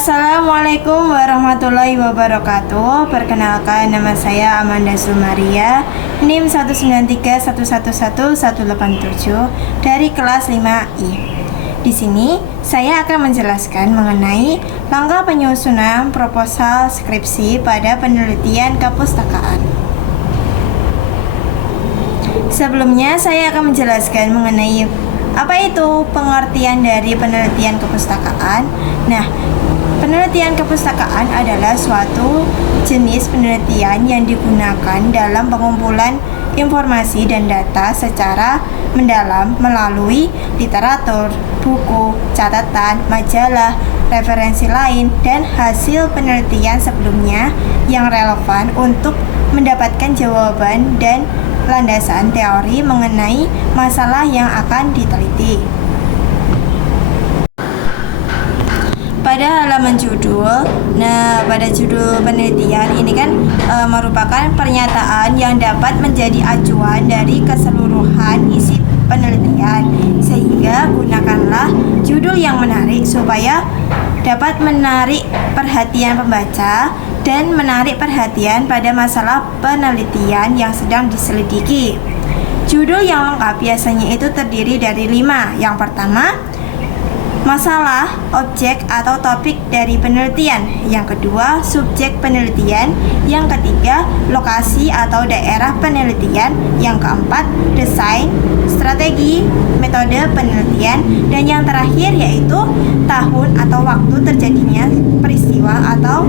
Assalamualaikum warahmatullahi wabarakatuh. Perkenalkan, nama saya Amanda Sumaria, NIM 193111187 dari kelas 5I. Di sini saya akan menjelaskan mengenai langkah penyusunan proposal skripsi pada penelitian kepustakaan. Sebelumnya saya akan menjelaskan mengenai apa itu pengertian dari penelitian kepustakaan. Nah, penelitian kepustakaan adalah suatu jenis penelitian yang digunakan dalam pengumpulan informasi dan data secara mendalam melalui literatur, buku, catatan, majalah, referensi lain, dan hasil penelitian sebelumnya yang relevan untuk mendapatkan jawaban dan landasan teori mengenai masalah yang akan diteliti. Pada halaman judul, pada judul penelitian ini kan merupakan pernyataan yang dapat menjadi acuan dari keseluruhan isi penelitian, sehingga gunakanlah judul yang menarik supaya dapat menarik perhatian pembaca dan menarik perhatian pada masalah penelitian yang sedang diselidiki. Judul yang lengkap biasanya itu terdiri dari 5. Yang pertama, masalah, objek atau topik dari penelitian. Yang kedua, subjek penelitian. Yang ketiga, lokasi atau daerah penelitian. Yang keempat, desain, strategi, metode penelitian. Dan yang terakhir yaitu tahun atau waktu terjadinya peristiwa atau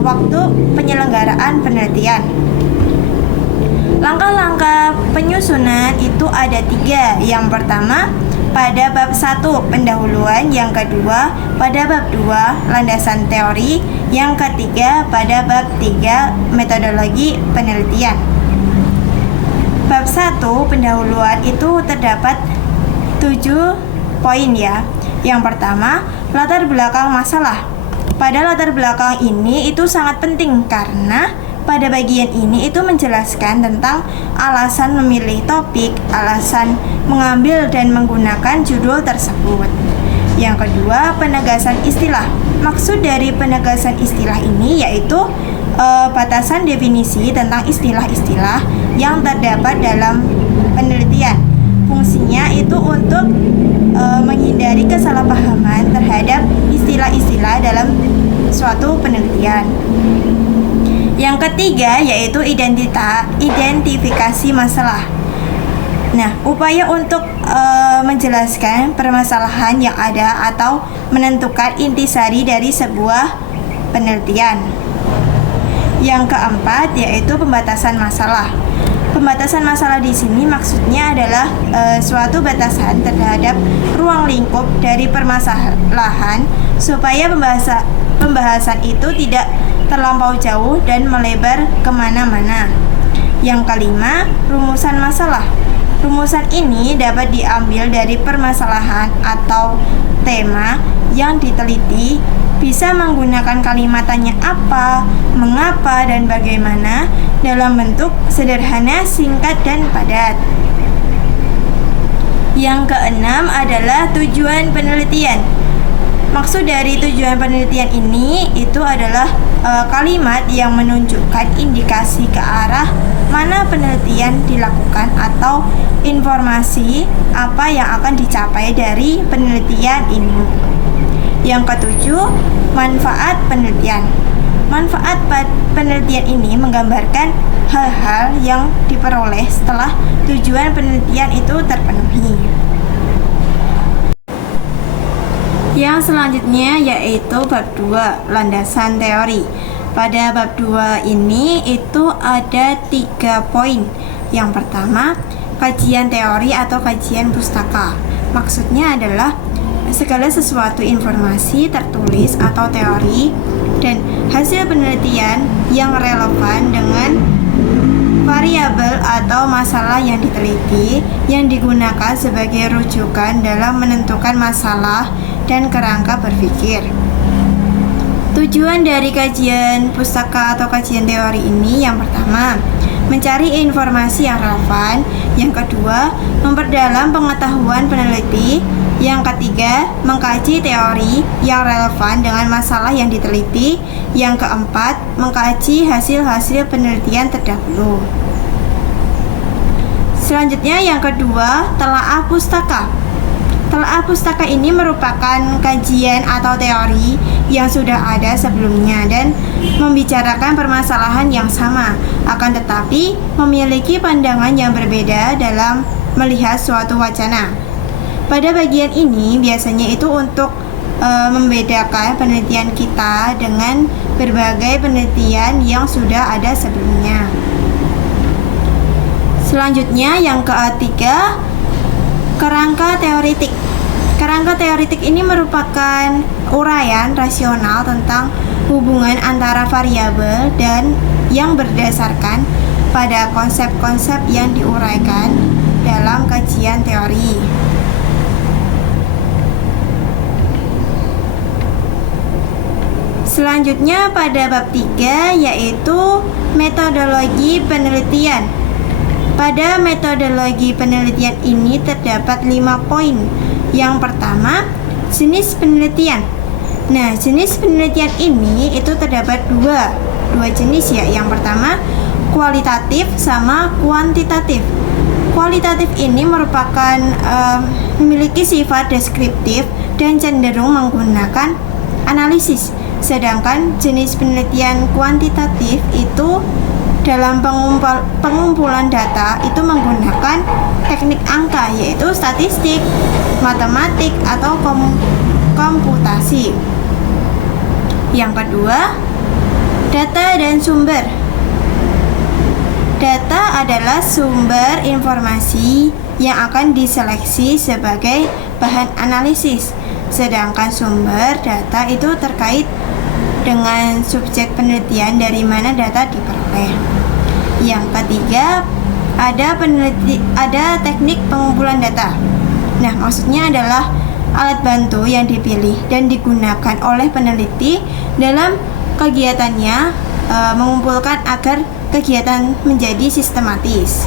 waktu penyelenggaraan penelitian. Langkah-langkah penyusunan itu ada 3. Yang pertama, pada bab 1 pendahuluan, yang kedua pada bab 2 landasan teori, yang ketiga pada bab 3 metodologi penelitian. Bab 1 pendahuluan itu terdapat 7 poin ya. Yang pertama, latar belakang masalah. Pada latar belakang ini itu sangat penting karena pada bagian ini itu menjelaskan tentang alasan memilih topik, alasan mengambil dan menggunakan judul tersebut. Yang kedua, penegasan istilah. Maksud dari penegasan istilah ini yaitu batasan definisi tentang istilah-istilah yang terdapat dalam penelitian. Fungsinya itu untuk menghindari kesalahpahaman terhadap istilah-istilah dalam suatu penelitian. Yang ketiga yaitu identifikasi masalah. Nah, upaya untuk menjelaskan permasalahan yang ada atau menentukan intisari dari sebuah penelitian. Yang keempat yaitu pembatasan masalah. Pembatasan masalah di sini maksudnya adalah suatu batasan terhadap ruang lingkup dari permasalahan supaya pembahasan itu tidak terlampau jauh dan melebar kemana-mana. Yang kelima, rumusan masalah. Rumusan ini dapat diambil dari permasalahan atau tema yang diteliti, bisa menggunakan kalimat tanya apa, mengapa, dan bagaimana dalam bentuk sederhana, singkat, dan padat. Yang keenam adalah tujuan penelitian. Maksud dari tujuan penelitian ini itu adalah kalimat yang menunjukkan indikasi ke arah mana penelitian dilakukan atau informasi apa yang akan dicapai dari penelitian ini. Yang ketujuh, manfaat penelitian. Manfaat penelitian ini menggambarkan hal-hal yang diperoleh setelah tujuan penelitian itu terpenuhi. Yang selanjutnya yaitu bab 2, landasan teori. Pada bab 2 ini itu ada 3 poin. Yang pertama, kajian teori atau kajian pustaka. Maksudnya adalah segala sesuatu informasi tertulis atau teori dan hasil penelitian yang relevan dengan variabel atau masalah yang diteliti yang digunakan sebagai rujukan dalam menentukan masalah dan kerangka berpikir. Tujuan dari kajian pustaka atau kajian teori ini yang pertama, mencari informasi yang relevan. Yang kedua, memperdalam pengetahuan peneliti. Yang ketiga, mengkaji teori yang relevan dengan masalah yang diteliti. Yang keempat, mengkaji hasil-hasil penelitian terdahulu. Selanjutnya yang kedua, telaah pustaka. Telaah pustaka ini merupakan kajian atau teori yang sudah ada sebelumnya dan membicarakan permasalahan yang sama, akan tetapi memiliki pandangan yang berbeda dalam melihat suatu wacana. Pada bagian ini biasanya itu untuk membedakan penelitian kita dengan berbagai penelitian yang sudah ada sebelumnya. Selanjutnya yang ketiga, kerangka teoritik. Kerangka teoritik ini merupakan uraian rasional tentang hubungan antara variabel dan yang berdasarkan pada konsep-konsep yang diuraikan dalam kajian teori. Selanjutnya pada bab 3 yaitu metodologi penelitian. Pada metodologi penelitian ini terdapat 5 poin. Yang pertama, jenis penelitian. Nah, jenis penelitian ini itu terdapat dua jenis ya. Yang pertama, kualitatif sama kuantitatif. Kualitatif ini merupakan memiliki sifat deskriptif dan cenderung menggunakan analisis. Sedangkan jenis penelitian kuantitatif itu dalam pengumpulan data itu menggunakan teknik angka, yaitu statistik, matematik, atau komputasi. Yang kedua, data dan sumber. Data adalah sumber informasi yang akan diseleksi sebagai bahan analisis. Sedangkan sumber data itu terkait dengan subjek penelitian dari mana data diperoleh. Yang ketiga, ada teknik pengumpulan data. Nah, maksudnya adalah alat bantu yang dipilih dan digunakan oleh peneliti dalam kegiatannya mengumpulkan agar kegiatan menjadi sistematis.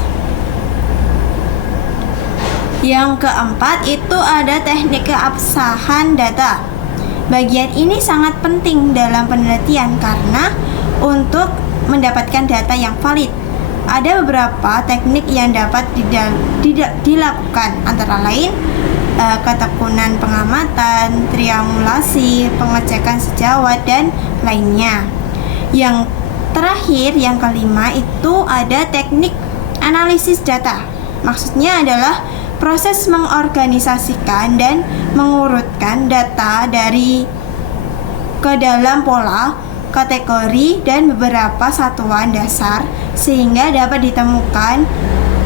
Yang keempat itu ada teknik keabsahan data. Bagian ini sangat penting dalam penelitian karena untuk mendapatkan data yang valid, ada beberapa teknik yang dapat dilakukan, antara lain ketekunan pengamatan, triangulasi, pengecekan sejawat, dan lainnya. Yang terakhir, yang kelima itu ada teknik analisis data. Maksudnya adalah proses mengorganisasikan dan mengurutkan data dari ke dalam pola, kategori, dan beberapa satuan dasar sehingga dapat ditemukan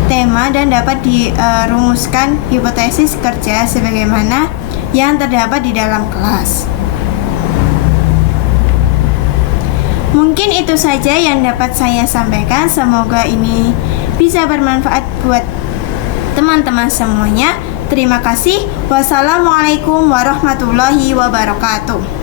tema dan dapat dirumuskan hipotesis kerja sebagaimana yang terdapat di dalam kelas. Mungkin itu saja yang dapat saya sampaikan. Semoga ini bisa bermanfaat buat teman-teman semuanya. Terima kasih. Wassalamualaikum warahmatullahi wabarakatuh.